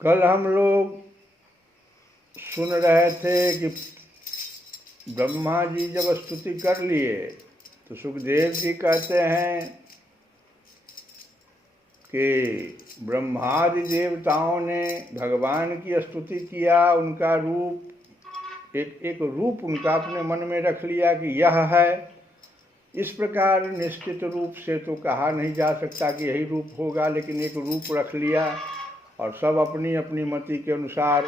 कल हम लोग सुन रहे थे कि ब्रह्मा जी जब स्तुति कर लिए तो सुखदेव जी कहते हैं कि ब्रह्मादि देवताओं ने भगवान की स्तुति किया, उनका रूप एक रूप उनका अपने मन में रख लिया कि यह है। इस प्रकार निश्चित रूप से तो कहा नहीं जा सकता कि यही रूप होगा, लेकिन एक रूप रख लिया और सब अपनी अपनी मति के अनुसार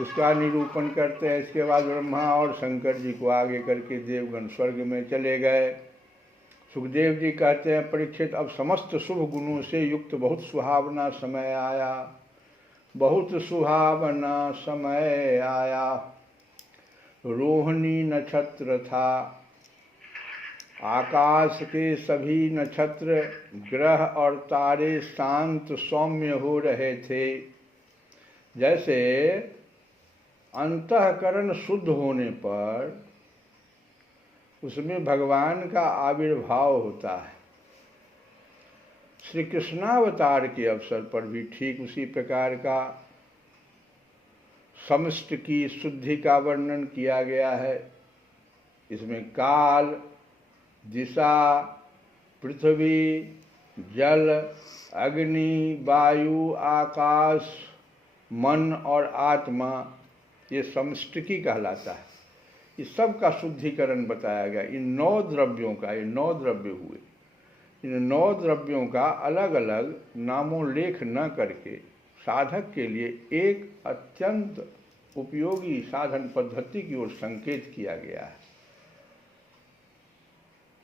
उसका निरूपण करते हैं। इसके बाद ब्रह्मा और शंकर जी को आगे करके देवगण स्वर्ग में चले गए। सुखदेव जी कहते हैं, परीक्षित अब समस्त शुभ गुणों से युक्त बहुत सुहावना समय आया, बहुत सुहावना समय आया। रोहिणी नक्षत्र था, आकाश के सभी नक्षत्र ग्रह और तारे शांत सौम्य हो रहे थे। जैसे अंतःकरण शुद्ध होने पर उसमें भगवान का आविर्भाव होता है। श्री कृष्णावतार के अवसर पर भी ठीक उसी प्रकार का समष्टि की शुद्धि का वर्णन किया गया है। इसमें काल, दिशा, पृथ्वी, जल, अग्नि, वायु, आकाश, मन और आत्मा, ये समष्टि कहलाता है। इस सब का शुद्धिकरण बताया गया। इन 9 द्रव्यों का, ये 9 द्रव्य हुए, इन 9 द्रव्यों का अलग अलग नामोल्लेख न करके साधक के लिए एक अत्यंत उपयोगी साधन पद्धति की ओर संकेत किया गया है।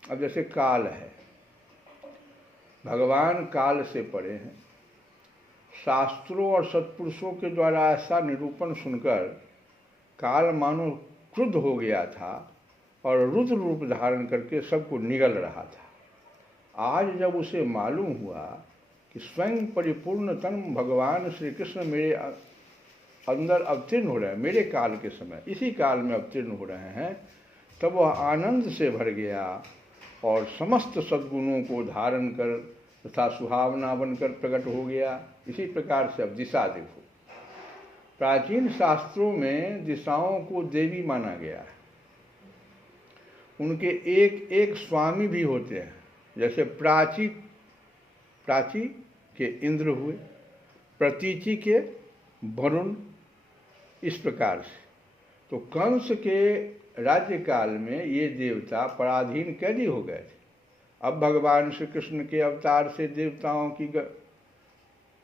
अब जैसे काल है, भगवान काल से परे हैं। शास्त्रों और सत्पुरुषों के द्वारा ऐसा निरूपण सुनकर काल मानो क्रुद्ध हो गया था और रुद्र रूप धारण करके सबको निगल रहा था। आज जब उसे मालूम हुआ कि स्वयं परिपूर्णतम भगवान श्री कृष्ण मेरे अंदर अवतीर्ण हो रहे हैं, मेरे काल के समय इसी काल में अवतीर्ण हो रहे हैं, तब वह आनंद से भर गया और समस्त सद्गुणों को धारण कर तथा सुहावना बनकर प्रकट हो गया। इसी प्रकार से अब दिशा देखो, प्राचीन शास्त्रों में दिशाओं को देवी माना गया है। उनके एक एक स्वामी भी होते हैं। जैसे प्राची के इंद्र हुए, प्रतीचि के वरुण, इस प्रकार से। तो कंस के राज्यकाल में ये देवता पराधीन कैदी हो गए थे। अब भगवान श्री कृष्ण के अवतार से देवताओं की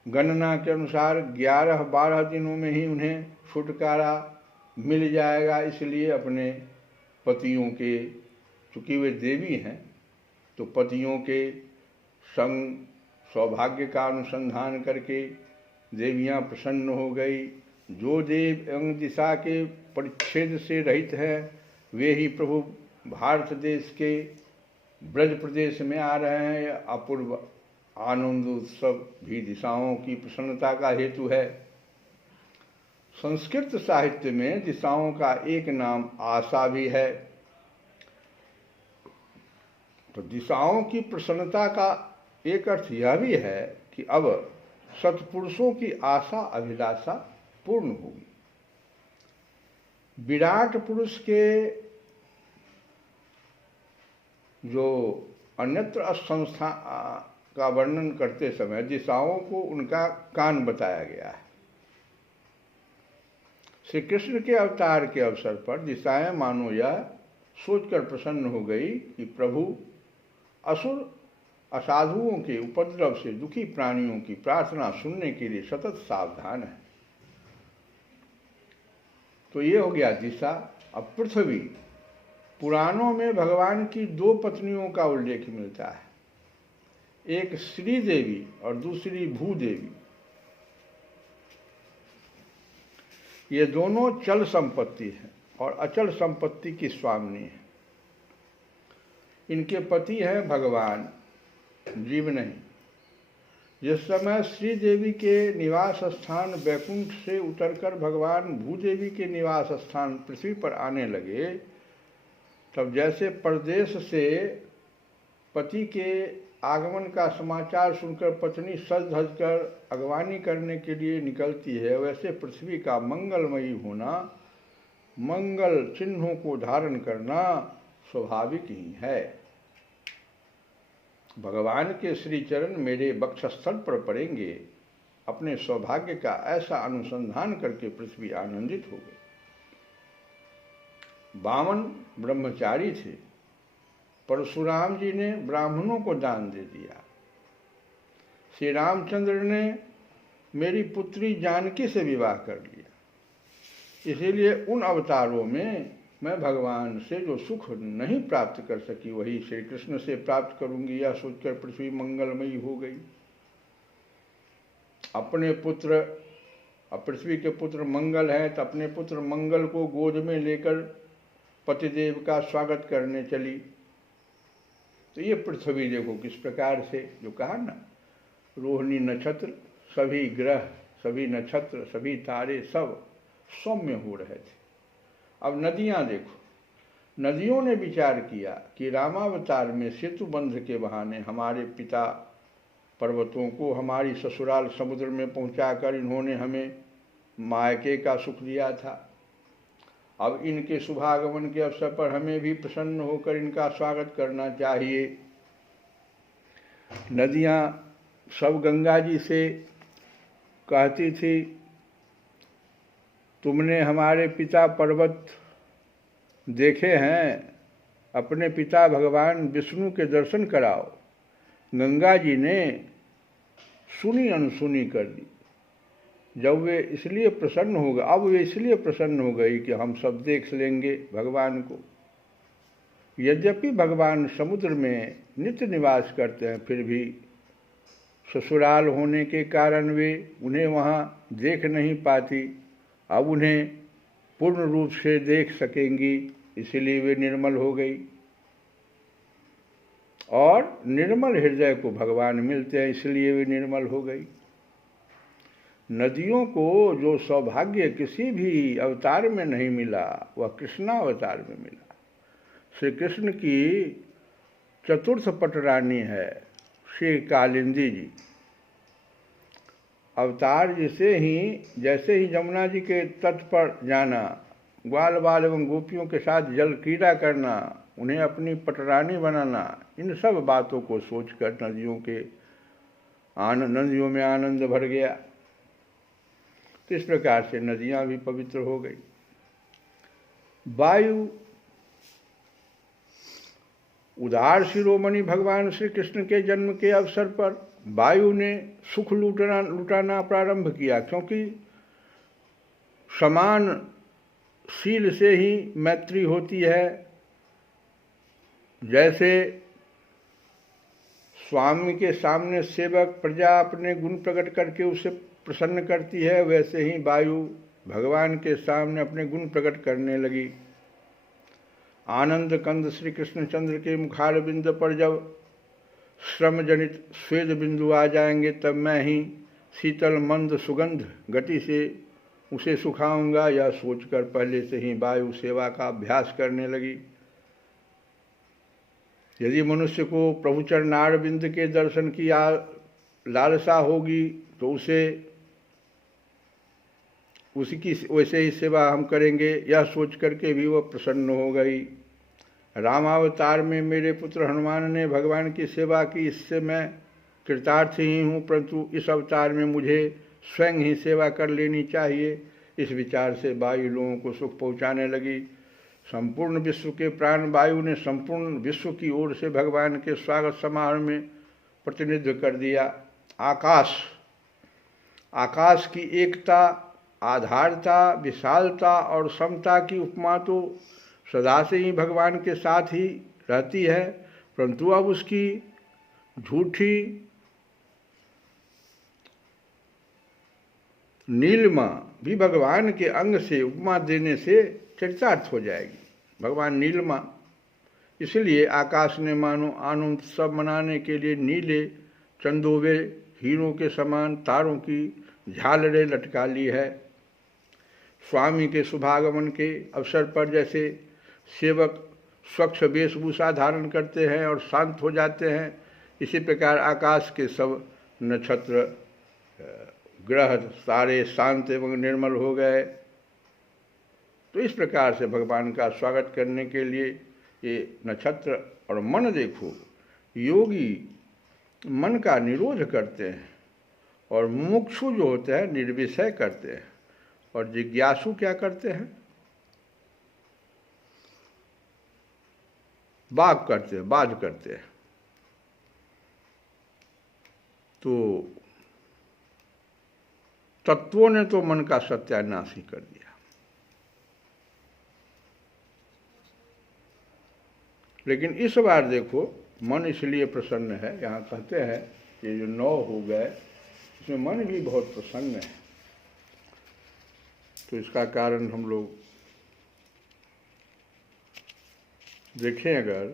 गणना के अनुसार 11-12 दिनों में ही उन्हें छुटकारा मिल जाएगा। इसलिए अपने पतियों के, चूँकि वे देवी हैं, तो पतियों के संग सौभाग्य का अनुसंधान करके देवियां प्रसन्न हो गई। जो देव एवं दिशा के परिच्छेद से रहित हैं, वे ही प्रभु भारत देश के ब्रज प्रदेश में आ रहे हैं। अपूर्व आनंद उत्सव भी दिशाओं की प्रसन्नता का हेतु है। संस्कृत साहित्य में दिशाओं का एक नाम आशा भी है। तो दिशाओं की प्रसन्नता का एक अर्थ यह भी है कि अब सत्पुरुषों की आशा अभिलाषा पूर्ण होगी। विराट पुरुष के जो अन्यत्र संस्था का वर्णन करते समय दिशाओं को उनका कान बताया गया है। श्री कृष्ण के अवतार के अवसर पर दिशाएं मानो यह सोचकर प्रसन्न हो गई कि प्रभु असुर असाधुओं के उपद्रव से दुखी प्राणियों की प्रार्थना सुनने के लिए सतत सावधान है। तो ये हो गया दिशा। अब पृथ्वी, पुराणों में भगवान की 2 पत्नियों का उल्लेख मिलता है, एक श्री देवी और दूसरी भूदेवी। ये दोनों चल संपत्ति है और अचल संपत्ति की स्वामिनी है। इनके पति हैं भगवान, जीव नहीं। जिस समय श्री देवी के निवास स्थान वैकुंठ से उतरकर भगवान भूदेवी के निवास स्थान पृथ्वी पर आने लगे, तब जैसे परदेश से पति के आगमन का समाचार सुनकर पत्नी सज धज कर अगवानी करने के लिए निकलती है, वैसे पृथ्वी का मंगलमयी होना, मंगल चिन्हों को धारण करना स्वाभाविक ही है। भगवान के श्री चरण मेरे वक्षस्थल पर पड़ेंगे, अपने सौभाग्य का ऐसा अनुसंधान करके पृथ्वी आनंदित हो गई। वामन ब्रह्मचारी थे, परशुराम जी ने ब्राह्मणों को दान दे दिया। श्री रामचंद्र ने मेरी पुत्री जानकी से विवाह कर लिया। इसीलिए उन अवतारों में मैं भगवान से जो सुख नहीं प्राप्त कर सकी वही श्री कृष्ण से प्राप्त करूंगी, यह सोचकर पृथ्वी मंगलमयी हो गई। अपने पुत्र, अब पृथ्वी के पुत्र मंगल हैं तो अपने पुत्र मंगल को गोद में लेकर पतिदेव का स्वागत करने चली। तो ये पृथ्वी देखो किस प्रकार से, जो कहा ना, रोहिणी नक्षत्र, सभी ग्रह, सभी नक्षत्र, सभी तारे सब सौम्य हो रहे थे। अब नदियां देखो, नदियों ने विचार किया कि रामावतार में सेतु बंध के बहाने हमारे पिता पर्वतों को हमारी ससुराल समुद्र में पहुंचाकर इन्होंने हमें मायके का सुख दिया था। अब इनके शुभागमन के अवसर पर हमें भी प्रसन्न होकर इनका स्वागत करना चाहिए। नदियां सब गंगा जी से कहती थी, तुमने हमारे पिता पर्वत देखे हैं, अपने पिता भगवान विष्णु के दर्शन कराओ। गंगा जी ने सुनी अनसुनी कर दी। जब वे इसलिए प्रसन्न हो गए, अब वे इसलिए प्रसन्न हो गई कि हम सब देख लेंगे भगवान को। यद्यपि भगवान समुद्र में नित्य निवास करते हैं, फिर भी ससुराल होने के कारण वे उन्हें वहाँ देख नहीं पाती। अब उन्हें पूर्ण रूप से देख सकेंगी, इसलिए वे निर्मल हो गई। और निर्मल हृदय को भगवान मिलते हैं, इसलिए वे निर्मल हो गई। नदियों को जो सौभाग्य किसी भी अवतार में नहीं मिला, वह कृष्णावतार में मिला। श्री कृष्ण की चतुर्थ पटरानी है श्री कालिंदी जी। अवतार जैसे ही जमुना जी के तट पर जाना, ग्वाल बाल एवं गोपियों के साथ जल क्रीड़ा करना, उन्हें अपनी पटरानी बनाना, इन सब बातों को सोचकर नदियों में आनंद भर गया। तो इस प्रकार से नदियां भी पवित्र हो गई। वायु, उदार शिरोमणि भगवान श्री कृष्ण के जन्म के अवसर पर वायु ने सुख लुटाना प्रारंभ किया, क्योंकि समान शील से ही मैत्री होती है। जैसे स्वामी के सामने सेवक प्रजा अपने गुण प्रकट करके उसे प्रसन्न करती है, वैसे ही वायु भगवान के सामने अपने गुण प्रकट करने लगी। आनंद कंद श्री कृष्णचंद्र के मुखार बिंद पर जब श्रम जनित स्वेद बिंदु आ जाएंगे, तब मैं ही शीतल मंद सुगंध गति से उसे सुखाऊंगा, यह सोचकर पहले से ही वायु सेवा का अभ्यास करने लगी। यदि मनुष्य को प्रभु चरणार बिंद के दर्शन की लालसा होगी तो उसकी वैसे ही सेवा हम करेंगे, यह सोच करके भी वह प्रसन्न हो गई। रामावतार में मेरे पुत्र हनुमान ने भगवान की सेवा की, इससे मैं कृतार्थ ही हूँ, परंतु इस अवतार में मुझे स्वयं ही सेवा कर लेनी चाहिए। इस विचार से वायु लोगों को सुख पहुँचाने लगी। संपूर्ण विश्व के प्राण वायु ने संपूर्ण विश्व की ओर से भगवान के स्वागत समारोह में प्रतिनिधित्व कर दिया। आकाश की एकता, आधारता, विशालता और समता की उपमा तो सदा से ही भगवान के साथ ही रहती है, परंतु अब उसकी झूठी नीलिमा भी भगवान के अंग से उपमा देने से चरितार्थ हो जाएगी। भगवान नीलिमा, इसलिए आकाश ने मानो आनंद उत्सव मनाने के लिए नीले चंदोवे हीरों के समान तारों की झालरें लटका ली है। स्वामी के शुभागमन के अवसर पर जैसे सेवक स्वच्छ वेशभूषा धारण करते हैं और शांत हो जाते हैं, इसी प्रकार आकाश के सब नक्षत्र ग्रह सारे शांत एवं निर्मल हो गए। तो इस प्रकार से भगवान का स्वागत करने के लिए ये नक्षत्र और मन देखो, योगी मन का निरोध करते हैं और मुमुक्षु जो होते हैं निर्विषय करते हैं, और जिज्ञासु क्या करते हैं, बाध करते हैं। तो तत्वों ने तो मन का सत्यानाश ही कर दिया। लेकिन इस बार देखो मन इसलिए प्रसन्न है, यहाँ कहते हैं ये जो 9 हो गए इसमें मन भी बहुत प्रसन्न है। तो इसका कारण हम लोग देखें अगर,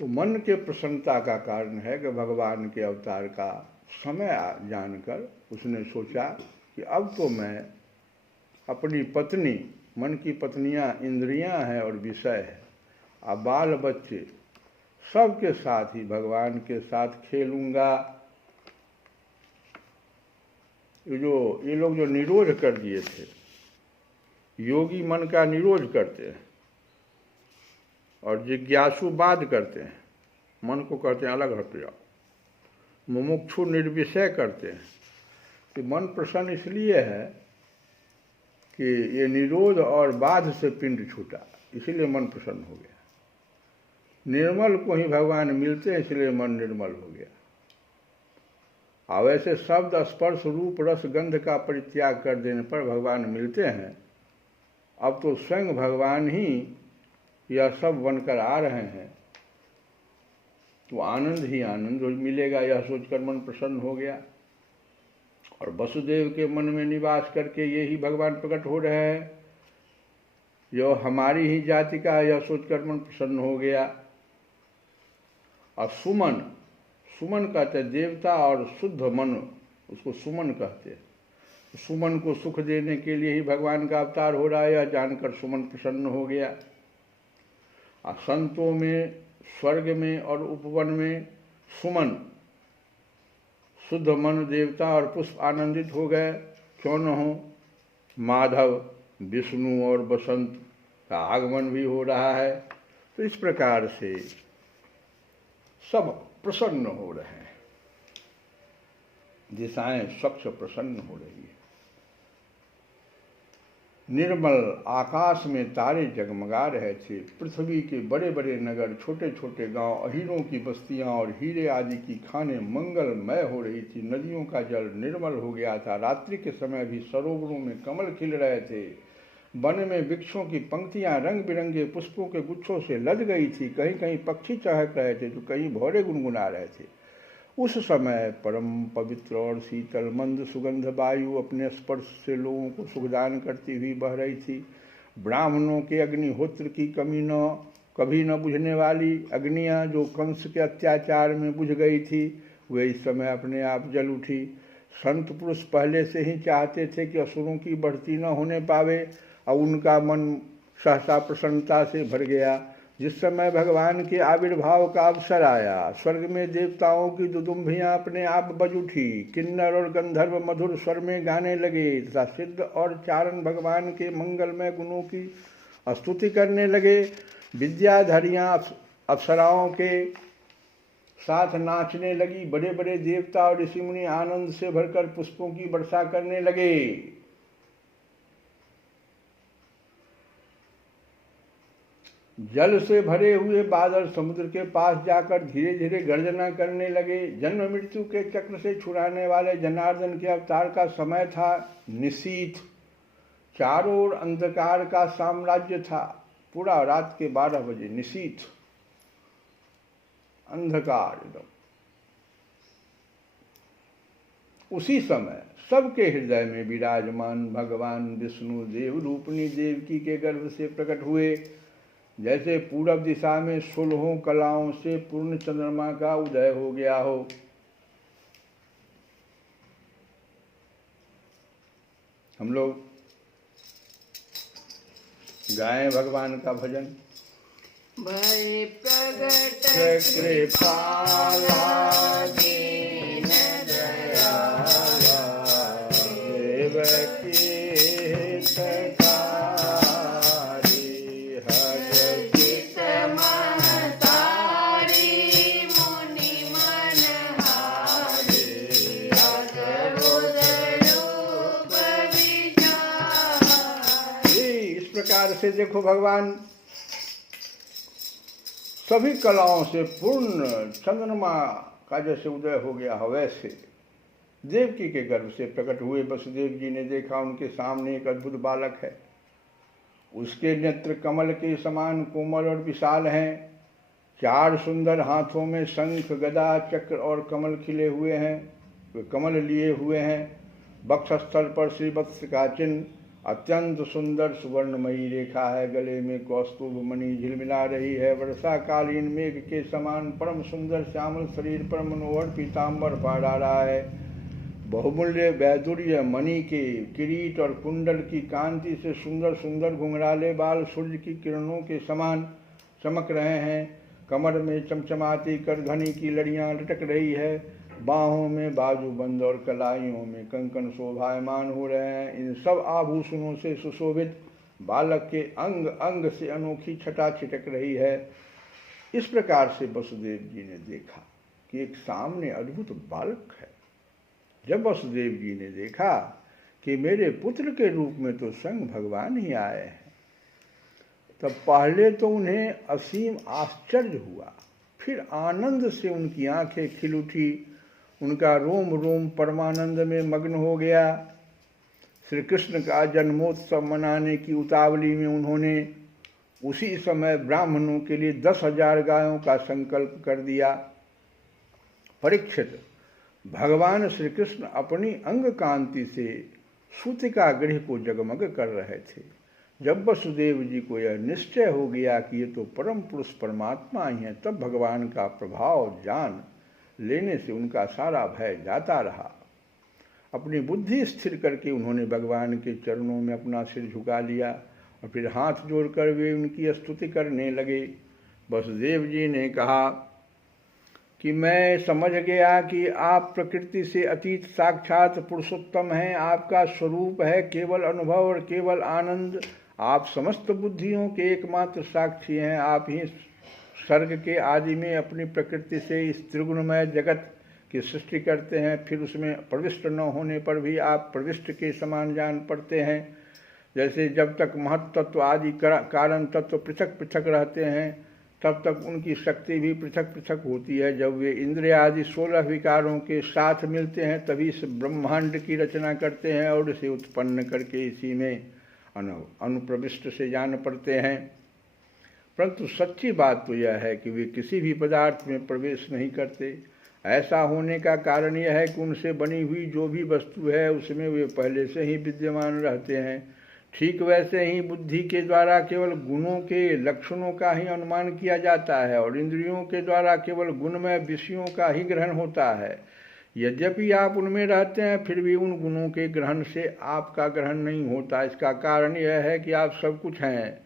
तो मन के प्रसन्नता का कारण है कि भगवान के अवतार का समय जानकर उसने सोचा कि अब तो मैं अपनी पत्नी, मन की पत्नियां इंद्रियां हैं और विषय है, अब बाल बच्चे सबके साथ ही भगवान के साथ खेलूंगा। ये लोग जो निरोध कर दिए थे, योगी मन का निरोध करते हैं और जिज्ञासु बाध करते हैं, मन को कहते हैं अलग हट जाओ, मुमुक्षु निर्विषय करते हैं। कि मन प्रसन्न इसलिए है कि ये निरोध और बाध से पिंड छूटा, इसीलिए मन प्रसन्न हो गया। निर्मल को ही भगवान मिलते हैं, इसलिए मन निर्मल हो गया। अब ऐसे शब्द स्पर्श रूप रस गंध का परित्याग कर देने पर भगवान मिलते हैं। अब तो स्वयं भगवान ही यह सब बनकर आ रहे हैं, तो आनंद ही आनंद मिलेगा, यह सोचकर मन प्रसन्न हो गया। और वसुदेव के मन में निवास करके ये ही भगवान प्रकट हो रहे हैं, जो हमारी ही जाति का, यह सोचकर मन प्रसन्न हो गया। और सुमन, सुमन कहते हैं देवता और शुद्ध मन, उसको सुमन कहते हैं। सुमन को सुख देने के लिए ही भगवान का अवतार हो रहा है, यह जानकर सुमन प्रसन्न हो गया। और संतों में, स्वर्ग में और उपवन में सुमन, शुद्ध मन, देवता और पुष्प आनंदित हो गए। क्यों न हो, माधव, विष्णु और बसंत का आगमन भी हो रहा है। तो इस प्रकार से सब प्रसन्न हो रहे हैं, दिशाएं स्वच्छ प्रसन्न हो रही है। निर्मल आकाश में तारे जगमगा रहे थे। पृथ्वी के बड़े बड़े नगर, छोटे छोटे गांव, अहीरों की बस्तियां और हीरे आदि की खानें मंगलमय हो रही थी। नदियों का जल निर्मल हो गया था। रात्रि के समय भी सरोवरों में कमल खिल रहे थे। वन में वृक्षों की पंक्तियां रंग बिरंगे पुष्पों के गुच्छों से लद गई थी। कहीं कहीं पक्षी चहक रहे थे तो कहीं भौरे गुनगुना रहे थे। उस समय परम पवित्र और शीतल मंद सुगंध वायु अपने स्पर्श से लोगों को सुखदान करती हुई बह रही थी। ब्राह्मणों के अग्निहोत्र की कभी न बुझने वाली अग्नियां जो कंस के अत्याचार में बुझ गई थी, वे इस समय अपने आप जल उठी। संत पुरुष पहले से ही चाहते थे कि असुरों की बढ़ती न होने पावे, और उनका मन सहसा प्रसन्नता से भर गया। जिस समय भगवान के आविर्भाव का अवसर आया, स्वर्ग में देवताओं की दुदुम्भियां अपने आप बज उठी। किन्नर और गंधर्व मधुर स्वर में गाने लगे तथा सिद्ध और चारण भगवान के मंगलमय गुणों की स्तुति करने लगे। विद्याधरियां अप्सराओं के साथ नाचने लगी। बड़े बड़े देवता और ऋषि मुनि आनंद से भरकर पुष्पों की वर्षा करने लगे। जल से भरे हुए बादल समुद्र के पास जाकर धीरे धीरे गर्जना करने लगे। जन्म मृत्यु के चक्र से छुड़ाने वाले जनार्दन के अवतार का समय था। निशीथ, चारों ओर अंधकार का साम्राज्य था। पूरा रात के 12 बजे निशीथ, अंधकार एकदम। उसी समय सबके हृदय में विराजमान भगवान विष्णु देव रूपनी देवकी के गर्भ से प्रकट हुए। जैसे पूरब दिशा में 16 कलाओं से पूर्ण चंद्रमा का उदय हो गया हो। हम लोग गाएं भगवान का भजन। भय प्रगट कृपाला दीन दयाला देवकी से देखो भगवान सभी कलाओं से पूर्ण चंद्रमा का जैसे उदय हो गया हो, वैसे देवकी के गर्भ से प्रकट हुए वसुदेव जी ने देखा उनके सामने एक अद्भुत बालक है। उसके नेत्र कमल के समान कोमल और विशाल हैं। 4 सुंदर हाथों में शंख, गदा, चक्र और कमल खिले हुए हैं, वे कमल लिए हुए हैं। वक्षस्थल पर श्रीवत्स का चिन्ह, अत्यंत सुंदर सुवर्णमयी रेखा है। गले में कौस्तुभ मणि झिलमिला रही है। वर्षाकालीन मेघ के समान परम सुंदर श्यामल शरीर पर मनोहर पीताम्बर फहरा रहा है। बहुमूल्य वैदुर्य मणि के किरीट और कुंडल की कांति से सुंदर सुंदर घुंघराले बाल सूर्य की किरणों के समान चमक रहे हैं। कमर में चमचमाती करघनी की लड़ियां लटक रही है। बाहों में बाजूबंद और कलाइयों में कंकन शोभायमान हो रहे हैं। इन सब आभूषणों से सुशोभित बालक के अंग अंग से अनोखी छटा छिटक रही है। इस प्रकार से वसुदेव जी ने देखा कि एक सामने अद्भुत बालक है। जब वसुदेव जी ने देखा कि मेरे पुत्र के रूप में तो स्वयं भगवान ही आए हैं, तब पहले तो उन्हें असीम आश्चर्य हुआ, फिर आनंद से उनकी आंखें खिल उठी, उनका रोम रोम परमानंद में मग्न हो गया। श्री कृष्ण का जन्मोत्सव मनाने की उतावली में उन्होंने उसी समय ब्राह्मणों के लिए 10,000 गायों का संकल्प कर दिया। परीक्षित, भगवान श्री कृष्ण अपनी अंग कांति से सूतिका गृह को जगमग कर रहे थे। जब वसुदेव जी को यह निश्चय हो गया कि ये तो परम पुरुष परमात्मा ही हैं, तब भगवान का प्रभाव जान लेने से उनका सारा भय जाता रहा। अपनी बुद्धि स्थिर करके उन्होंने भगवान के चरणों में अपना सिर झुका लिया और फिर हाथ जोड़कर वे उनकी स्तुति करने लगे। वसुदेव जी ने कहा कि मैं समझ गया कि आप प्रकृति से अतीत साक्षात पुरुषोत्तम हैं। आपका स्वरूप है केवल अनुभव और केवल आनंद। आप समस्त बुद्धियों के एकमात्र साक्षी हैं। आप ही सर्ग के आदि में अपनी प्रकृति से इस त्रिगुणमय जगत की सृष्टि करते हैं, फिर उसमें प्रविष्ट न होने पर भी आप प्रविष्ट के समान जान पड़ते हैं। जैसे जब तक महत्तत्व आदि कारण तत्व पृथक पृथक रहते हैं, तब तक उनकी शक्ति भी पृथक पृथक होती है। जब वे इंद्रिय आदि 16 विकारों के साथ मिलते हैं, तभी इस ब्रह्मांड की रचना करते हैं और इसे उत्पन्न करके इसी में अनुप्रविष्ट से जान पड़ते हैं। परंतु सच्ची बात तो यह है कि वे किसी भी पदार्थ में प्रवेश नहीं करते। ऐसा होने का कारण यह है कि उनसे बनी हुई जो भी वस्तु है उसमें वे पहले से ही विद्यमान रहते हैं। ठीक वैसे ही बुद्धि के द्वारा केवल गुणों के लक्षणों का ही अनुमान किया जाता है और इंद्रियों के द्वारा केवल गुणमय विषयों का ही ग्रहण होता है। यद्यपि आप उनमें रहते हैं, फिर भी उन गुणों के ग्रहण से आपका ग्रहण नहीं होता। इसका कारण यह है कि आप सब कुछ हैं,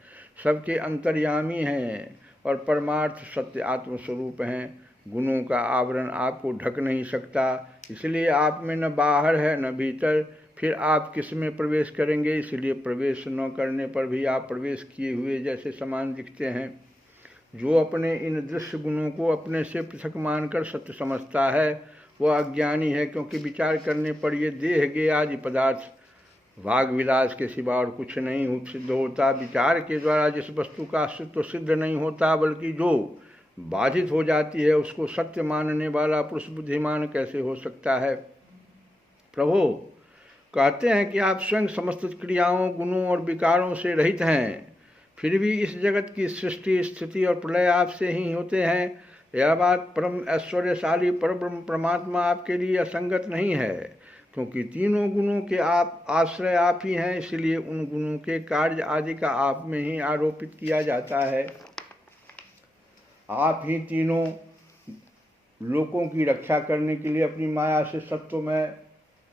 सबके अंतर्यामी हैं और परमार्थ सत्य आत्मस्वरूप हैं। गुणों का आवरण आपको ढक नहीं सकता, इसलिए आप में न बाहर है न भीतर। फिर आप किस में प्रवेश करेंगे? इसलिए प्रवेश न करने पर भी आप प्रवेश किए हुए जैसे समान दिखते हैं। जो अपने इन दृश्य गुणों को अपने से पृथक मानकर सत्य समझता है वह अज्ञानी है, क्योंकि विचार करने पर ये देह गे आदि पदार्थ वाग विलास के सिवा और कुछ नहीं सिद्ध होता। विचार के द्वारा जिस वस्तु का अस्तित्व सिद्ध नहीं होता बल्कि जो बाधित हो जाती है, उसको सत्य मानने वाला पुरुष बुद्धिमान कैसे हो सकता है? प्रभु कहते हैं कि आप स्वयं समस्त क्रियाओं, गुणों और विकारों से रहित हैं, फिर भी इस जगत की सृष्टि, स्थिति और प्रलय आपसे ही होते हैं। यह बात परम ऐश्वर्यशाली परब्रह्म परमात्मा आपके लिए असंगत नहीं है, क्योंकि तीनों गुणों के आप आश्रय आप ही हैं। इसलिए उन गुणों के कार्य आदि का आप में ही आरोपित किया जाता है। आप ही तीनों लोकों की रक्षा करने के लिए अपनी माया से सत्व में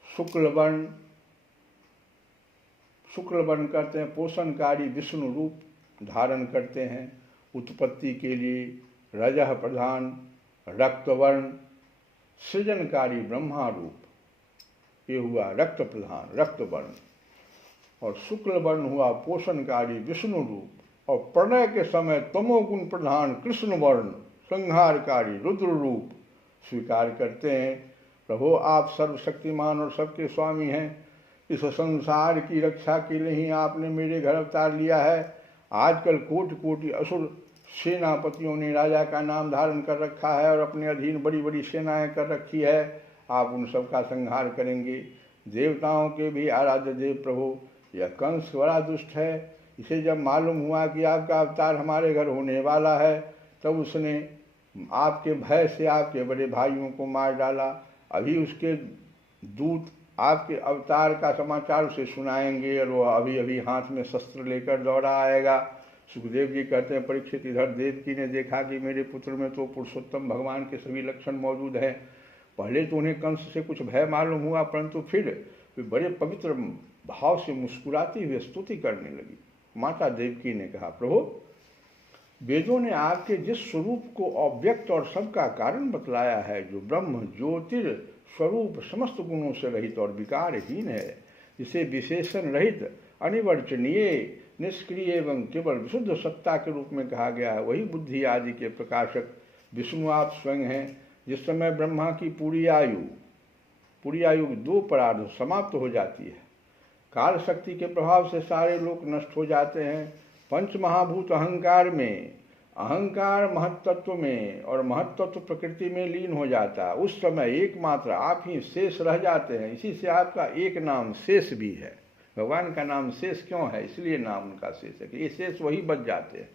शुक्ल वर्ण करते हैं, पोषणकारी विष्णु रूप धारण करते हैं। उत्पत्ति के लिए रजः प्रधान रक्तवर्ण, सृजनकारी ब्रह्मा रूप, ये हुआ रक्त प्रधान रक्तवर्ण, और शुक्ल वर्ण हुआ पोषणकारी विष्णु रूप, और प्रलय के समय तमोगुण प्रधान कृष्ण वर्ण संहारकारी रुद्र रूप स्वीकार करते हैं। प्रभु आप सर्वशक्तिमान और सबके स्वामी हैं। इस संसार की रक्षा के लिए ही आपने मेरे घर अवतार लिया है। आजकल कोटि कोटि असुर सेनापतियों ने राजा का नाम धारण कर रखा है और अपने अधीन बड़ी बड़ी सेनाएं कर रखी है, आप उन सब का संहार करेंगे। देवताओं के भी आराध्य देव प्रभु, यह कंस बड़ा दुष्ट है। इसे जब मालूम हुआ कि आपका अवतार हमारे घर होने वाला है, तब उसने आपके भय से आपके बड़े भाइयों को मार डाला। अभी उसके दूत आपके अवतार का समाचार उसे सुनाएंगे और वह अभी अभी हाथ में शस्त्र लेकर दौड़ा आएगा। सुखदेव जी कहते हैं, परीक्षित, इधर देवकी ने देखा कि मेरे पुत्र में तो पुरुषोत्तम भगवान के सभी लक्षण मौजूद हैं। पहले तो उन्हें कंस से कुछ भय मालूम हुआ, परंतु फिर वे बड़े पवित्र भाव से मुस्कुराती हुई स्तुति करने लगी। माता देवकी ने कहा, प्रभु, वेदों ने आपके जिस स्वरूप को अव्यक्त और सबका कारण बतलाया है, जो ब्रह्म ज्योतिर स्वरूप समस्त गुणों से रहित और विकारहीन है, जिसे विशेषण रहित, अनिवर्चनीय, निष्क्रिय एवं केवल विशुद्ध सत्ता के रूप में कहा गया है, वही बुद्धि आदि के प्रकाशक विष्णु आप स्वयं हैं। जिस समय ब्रह्मा की पूरी आयु 2 परार्ध समाप्त हो जाती है, काल शक्ति के प्रभाव से सारे लोग नष्ट हो जाते हैं। पंच महाभूत अहंकार में, अहंकार महत्तत्व में और महत्तत्व प्रकृति में लीन हो जाता है। उस समय एकमात्र आप ही शेष रह जाते हैं। इसी से आपका एक नाम शेष भी है। भगवान का नाम शेष क्यों है? इसलिए नाम उनका शेष है कि ये शेष वही बच जाते हैं।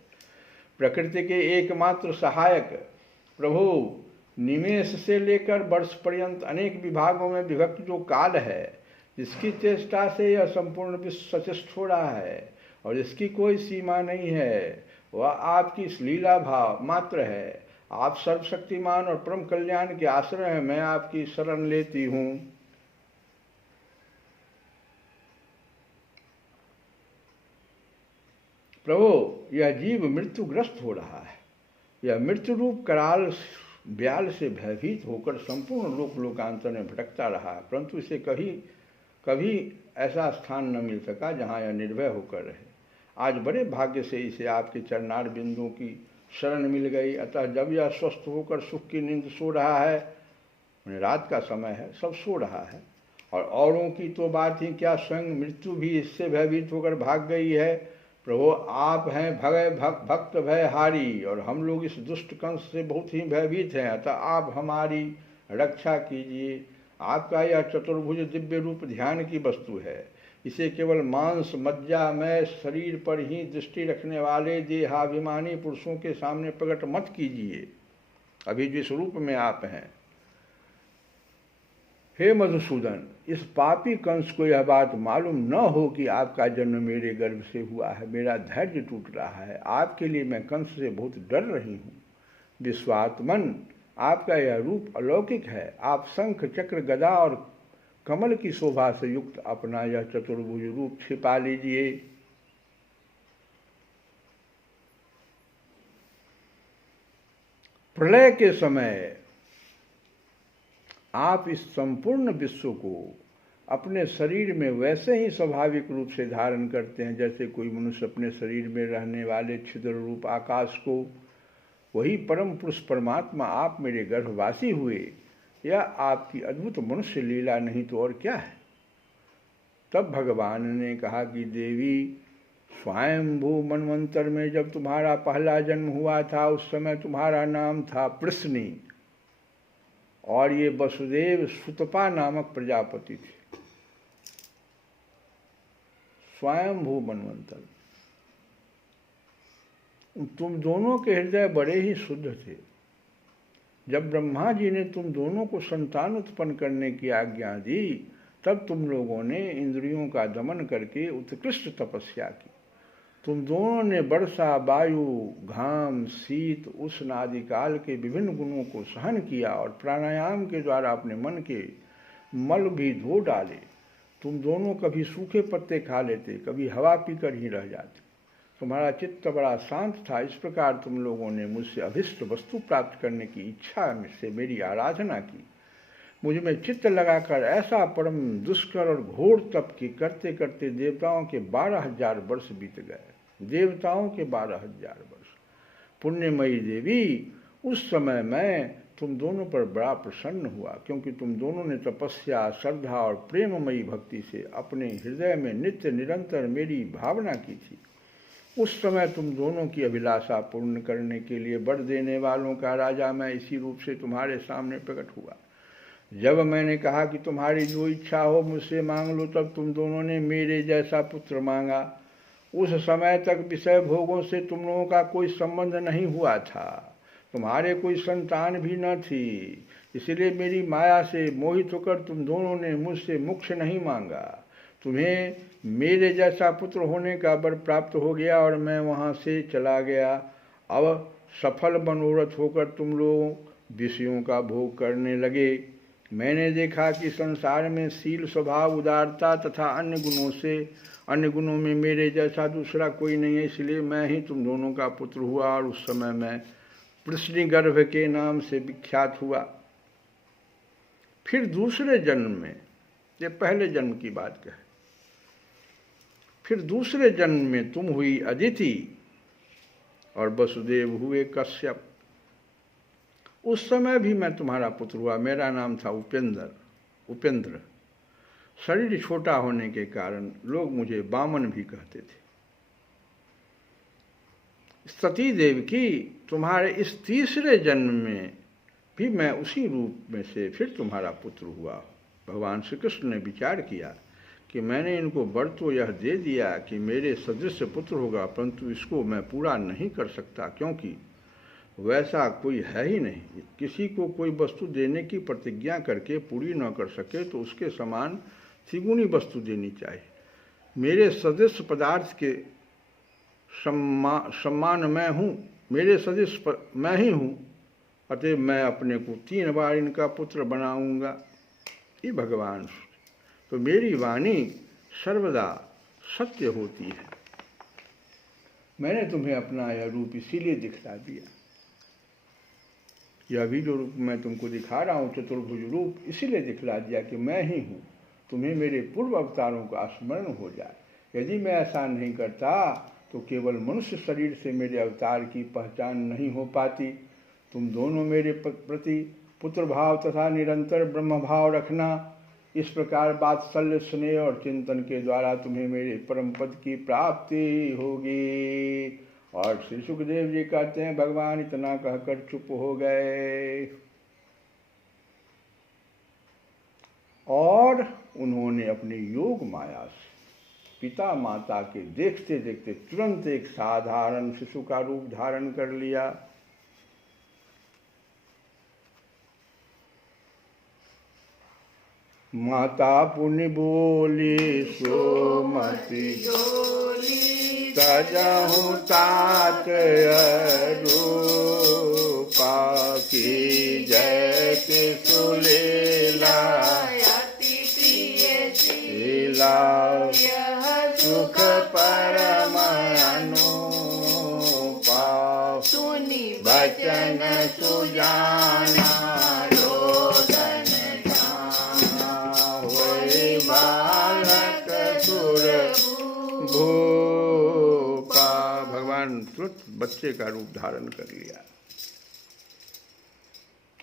प्रकृति के एकमात्र सहायक प्रभु, निमेष से लेकर वर्ष पर्यंत अनेक विभागों में विभक्त जो काल है, जिसकी चेष्टा से यह संपूर्ण विश्व सचेष्ट हो रहा है और इसकी कोई सीमा नहीं है, वह आपकी इस लीला भाव मात्र है। आप सर्वशक्तिमान और परम कल्याण के आश्रय हैं, मैं आपकी शरण लेती हूँ। प्रभु, यह जीव मृत्युग्रस्त हो रहा है। यह मृत्यु रूप कराल ब्याल से भयभीत होकर संपूर्ण लोकांतर में भटकता रहा है, परंतु इसे कभी ऐसा स्थान न मिल सका जहाँ यह निर्भय होकर रहे। आज बड़े भाग्य से इसे आपके चरणार बिंदुओं की शरण मिल गई। अतः जब यह स्वस्थ होकर सुख की नींद सो रहा है, रात का समय है, सब सो रहा है, और औरों की तो बात ही क्या, स्वयं मृत्यु भी इससे भयभीत होकर भाग गई है। प्रभु, आप हैं भक्त भयहारी और हम लोग इस दुष्ट कंस से बहुत ही भयभीत हैं, अतः आप हमारी रक्षा कीजिए। आपका यह चतुर्भुज दिव्य रूप ध्यान की वस्तु है। इसे केवल मांस मज्जामय शरीर पर ही दृष्टि रखने वाले देहाभिमानी पुरुषों के सामने प्रकट मत कीजिए, अभी जिस रूप में आप हैं। हे मधुसूदन, इस पापी कंस को यह बात मालूम न हो कि आपका जन्म मेरे गर्भ से हुआ है। मेरा धैर्य टूट रहा है। आपके लिए मैं कंस से बहुत डर रही हूँ। विश्वात्मन, आपका यह रूप अलौकिक है। आप शंख चक्र गदा और कमल की शोभा से युक्त अपना यह चतुर्भुज रूप छिपा लीजिए। प्रलय के समय आप इस संपूर्ण विश्व को अपने शरीर में वैसे ही स्वाभाविक रूप से धारण करते हैं जैसे कोई मनुष्य अपने शरीर में रहने वाले छिद्र रूप आकाश को। वही परम पुरुष परमात्मा आप मेरे गर्भवासी हुए। यह आपकी अद्भुत मनुष्य लीला नहीं तो और क्या है। तब भगवान ने कहा कि देवी, स्वयंभू मनवंतर में जब तुम्हारा पहला जन्म हुआ था, उस समय तुम्हारा नाम था प्रश्नी और ये वसुदेव सुतपा नामक प्रजापति थे। स्वयंभू मनवंतर, तुम दोनों के हृदय बड़े ही शुद्ध थे। जब ब्रह्मा जी ने तुम दोनों को संतान उत्पन्न करने की आज्ञा दी, तब तुम लोगों ने इंद्रियों का दमन करके उत्कृष्ट तपस्या की। तुम दोनों ने वर्षा, वायु, घाम, शीत, उष्ण आदि काल के विभिन्न गुणों को सहन किया और प्राणायाम के द्वारा अपने मन के मल भी धो डाले। तुम दोनों कभी सूखे पत्ते खा लेते, कभी हवा पीकर ही रह जाते। तुम्हारा चित्त बड़ा शांत था। इस प्रकार तुम लोगों ने मुझसे अभिष्ट वस्तु प्राप्त करने की इच्छा से मेरी आराधना की। मुझ में चित्त लगाकर ऐसा परम दुष्कर और घोर तप की करते करते देवताओं के 12,000 वर्ष बीत गए। देवताओं के 12,000 वर्ष। पुण्यमयी देवी, उस समय मैं तुम दोनों पर बड़ा प्रसन्न हुआ, क्योंकि तुम दोनों ने तपस्या, श्रद्धा और प्रेममयी भक्ति से अपने हृदय में नित्य निरंतर मेरी भावना की थी। उस समय तुम दोनों की अभिलाषा पूर्ण करने के लिए वर देने वालों का राजा मैं इसी रूप से तुम्हारे सामने प्रकट हुआ। जब मैंने कहा कि तुम्हारी जो इच्छा हो मुझसे मांग लो, तब तुम दोनों ने मेरे जैसा पुत्र मांगा। उस समय तक विषय भोगों से तुम लोगों का कोई संबंध नहीं हुआ था, तुम्हारे कोई संतान भी न थी, इसलिए मेरी माया से मोहित होकर तुम दोनों ने मुझसे मोक्ष नहीं मांगा। तुम्हें मेरे जैसा पुत्र होने का वर प्राप्त हो गया और मैं वहाँ से चला गया। अब सफल मनोरथ होकर तुम लोग विषयों का भोग करने लगे। मैंने देखा कि संसार में शील, स्वभाव, उदारता तथा अन्य गुणों में मेरे जैसा दूसरा कोई नहीं है, इसलिए मैं ही तुम दोनों का पुत्र हुआ और उस समय मैं पृश्निगर्भ के नाम से विख्यात हुआ। फिर दूसरे जन्म में, ये पहले जन्म की बात कहे, फिर दूसरे जन्म में तुम हुई अदिति और वसुदेव हुए कश्यप। उस समय भी मैं तुम्हारा पुत्र हुआ। मेरा नाम था उपेंद्र। शरीर छोटा होने के कारण लोग मुझे वामन भी कहते थे। सती देव की तुम्हारे इस तीसरे जन्म में भी मैं उसी रूप में से फिर तुम्हारा पुत्र हुआ। भगवान श्री कृष्ण ने विचार किया कि मैंने इनको वर तो यह दे दिया कि मेरे सदृश पुत्र होगा, परंतु इसको मैं पूरा नहीं कर सकता, क्योंकि वैसा कोई है ही नहीं। किसी को कोई वस्तु देने की प्रतिज्ञा करके पूरी न कर सके तो उसके समान तिगुनी वस्तु देनी चाहिए। मेरे सदृश पदार्थ के सम्मान मैं हूँ, मेरे सदृश मैं ही हूँ, अतः मैं अपने को 3 बार इनका पुत्र बनाऊंगा। ये भगवान, तो मेरी वाणी सर्वदा सत्य होती है। मैंने तुम्हें अपना यह रूप इसीलिए दिखला दिया। यह भी जो रूप मैं तुमको दिखा रहा हूँ, चतुर्भुज रूप, इसीलिए दिखला दिया कि मैं ही हूँ, तुम्हें मेरे पूर्व अवतारों का स्मरण हो जाए। यदि मैं ऐसा नहीं करता तो केवल मनुष्य शरीर से मेरे अवतार की पहचान नहीं हो पाती। तुम दोनों मेरे प्रति पुत्र भाव तथा निरंतर ब्रह्म भाव रखना। इस प्रकार वात्सल्य, स्नेह और चिंतन के द्वारा तुम्हें मेरे परम पद की प्राप्ति होगी। और श्री सुखदेव जी कहते हैं, भगवान इतना कहकर चुप हो गए और उन्होंने अपनी योग माया से पिता माता के देखते देखते तुरंत एक साधारण शिशु का रूप धारण कर लिया। माता पुण्य बोली सोमति तजहु तात रूपा की जैसे सुलीला सुख परम अनुपा सुनि वचन सुजाना रोदन जाना होय बालक सुर भूपा। भगवान तुरंत बच्चे का रूप धारण कर लिया,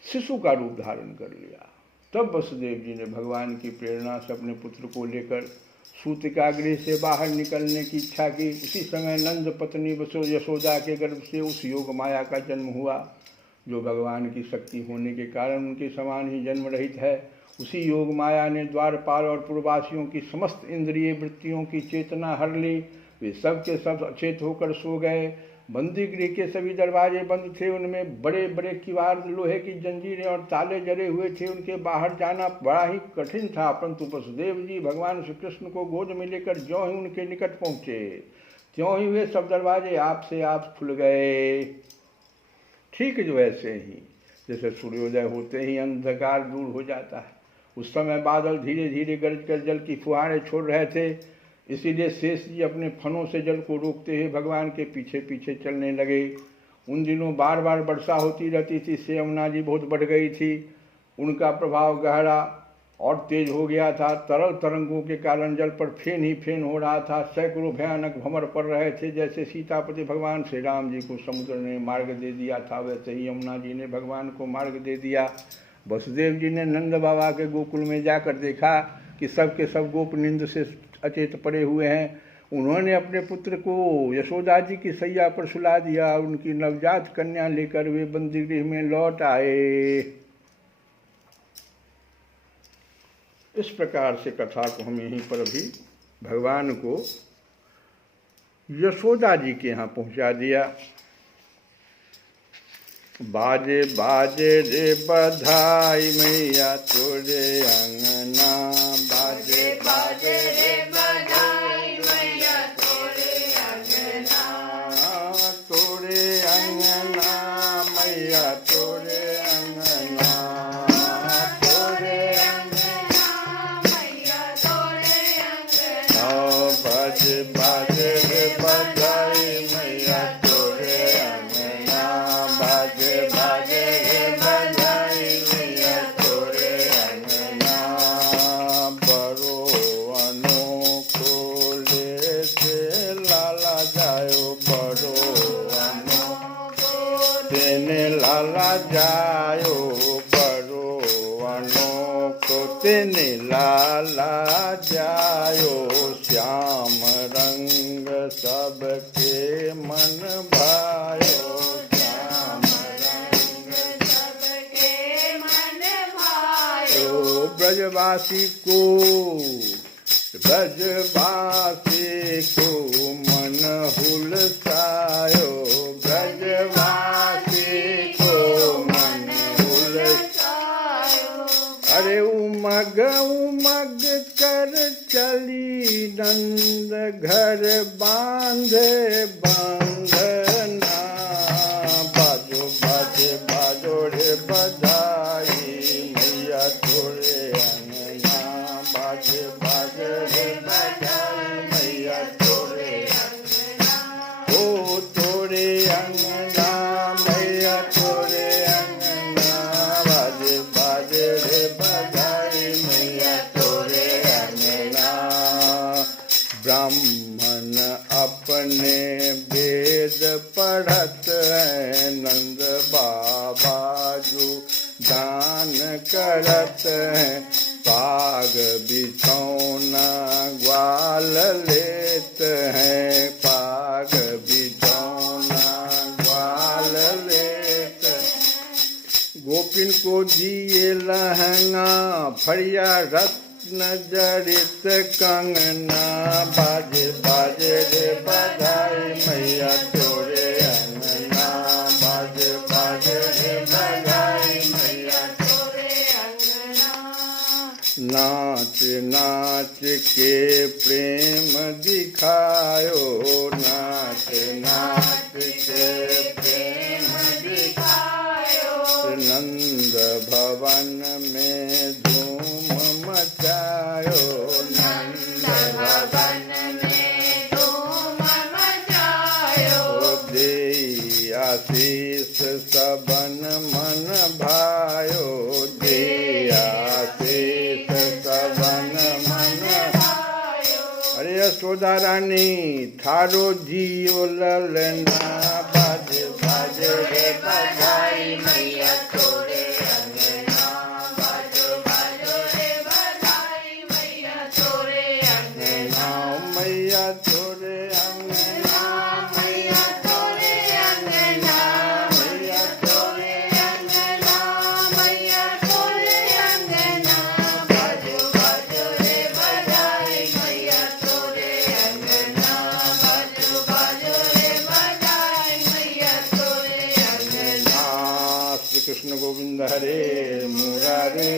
शिशु का रूप धारण कर लिया। तब वसुदेव जी ने भगवान की प्रेरणा से अपने पुत्र को लेकर सूतिका गृह से बाहर निकलने की इच्छा की। उसी समय नंद पत्नी यशोदा के गर्भ से उस योग माया का जन्म हुआ, जो भगवान की शक्ति होने के कारण उनके समान ही जन्म रहित है। उसी योग माया ने द्वारपाल और पूर्ववासियों की समस्त इंद्रिय वृत्तियों की चेतना हर ली। वे सब के सब अचेत होकर सो गए। बंदी गृह के सभी दरवाजे बंद थे, उनमें बड़े बड़े किवाड़, लोहे की जंजीरें और ताले जड़े हुए थे। उनके बाहर जाना बड़ा ही कठिन था, परंतु वसुदेव जी भगवान श्री कृष्ण को गोद में लेकर ज्यों ही उनके निकट पहुँचे, त्यों ही वे सब दरवाजे आप से आप खुल गए। ठीक जो वैसे ही जैसे सूर्योदय होते ही अंधकार दूर हो जाता है, उस समय बादल धीरे धीरे गरज कर जल की फुहारें छोड़ रहे थे। इसीलिए शेष जी अपने फनों से जल को रोकते हुए भगवान के पीछे पीछे चलने लगे। उन दिनों बार बार वर्षा होती रहती थी, से यमुना जी बहुत बढ़ गई थी। उनका प्रभाव गहरा और तेज हो गया था। तरल तरंगों के कारण जल पर फेन ही फेन हो रहा था। सैकड़ों भयानक भंवर पड़ रहे थे। जैसे सीतापति भगवान श्री राम जी को समुद्र ने मार्ग दे दिया था, वैसे ही यमुना जी ने भगवान को मार्ग दे दिया। वसुदेव जी ने नंद बाबा के गोकुल में जाकर देखा कि सब के सब गोप नींद से अचेत पड़े हुए हैं। उन्होंने अपने पुत्र को यशोदा जी की सैया पर सुला दिया। उनकी नवजात कन्या लेकर वे बंदी गृह में लौट आए। इस प्रकार से कथा को हम यहीं पर अभी भगवान को यशोदा जी के यहाँ पहुँचा दिया। बाजे बाजे रे बधाई मैया तोरे अंगना, बाजे बाजे रे बधाई मैया तोरे अंगना, तोरे अंगना मैया तोरे अंगना, तोरे अंगना मैया तोरे अंगना, बाजे बाजे रे बधाई मैया तोरे अंगना, बाजे बाजे रे बधाई मैया तोरे अंगना, बड़ो अनोखो लेते लाला जायो, बड़ो अनोखो तेने लाला जायो, बड़ो अनोखो तेने लाला जायो, श्याम रंग सबके मन भायो, श्याम रंग सबके मन भायो, ब्रजवासी को मन हुलसायो, ब्रजवासी को मन हुलसायो, अरे उमग उमग कर चली नंद घर बांधे बंधना, बाजो बाजे बाजो रे बधाई मैया तोरे अंगना, बाजे बाजे रे बधाई मैया तोरे अंगना, ओ तोरे अंगना मैया तोरे अंगना, बाजे बाजे रे बधाई मैया तोरे अंगना, ब्राह्मण अपने वेद पढ़त हैं, नंद बाबा जो दान करत हैं, पाग बिछौना ग्वाल लेत हैं, पाग बिछौना ग्वाल लेत, गोपिन को दिए लहंगा फरिया रत्न जड़ित कंगना, बाजे बाजे रे बधाई मैया तोरे अंगना, बाजे बाजे रे बधाई मैया तोरे अंगना, नाच नाच के प्रेम दिखायो, नाच नाच के प्रेम दिखायो, नंद भवन में धूम मचायो, नंद भवन में धूम मचायो, दे आशीष सबन मन भायो, दे आशीष सबन मन भायो, अरे यशोदा रानी थारो जियो ललना, बाजे बाजे रे बधाई मैया तोरे अंगना, बाजो बाजो रे बधाई मैया तोरे अंगना, मैया तोरे अंगना, मैया तोरे अंगना, मैया तोरे अंगना, मैया तोरे अंगना, बाजो बाजो रे बधाई मैया तोरे अंगना, बाजो बाजो रे बधाई मैया तोरे अंगना, श्री कृष्ण गोविंद हरे मुरारे।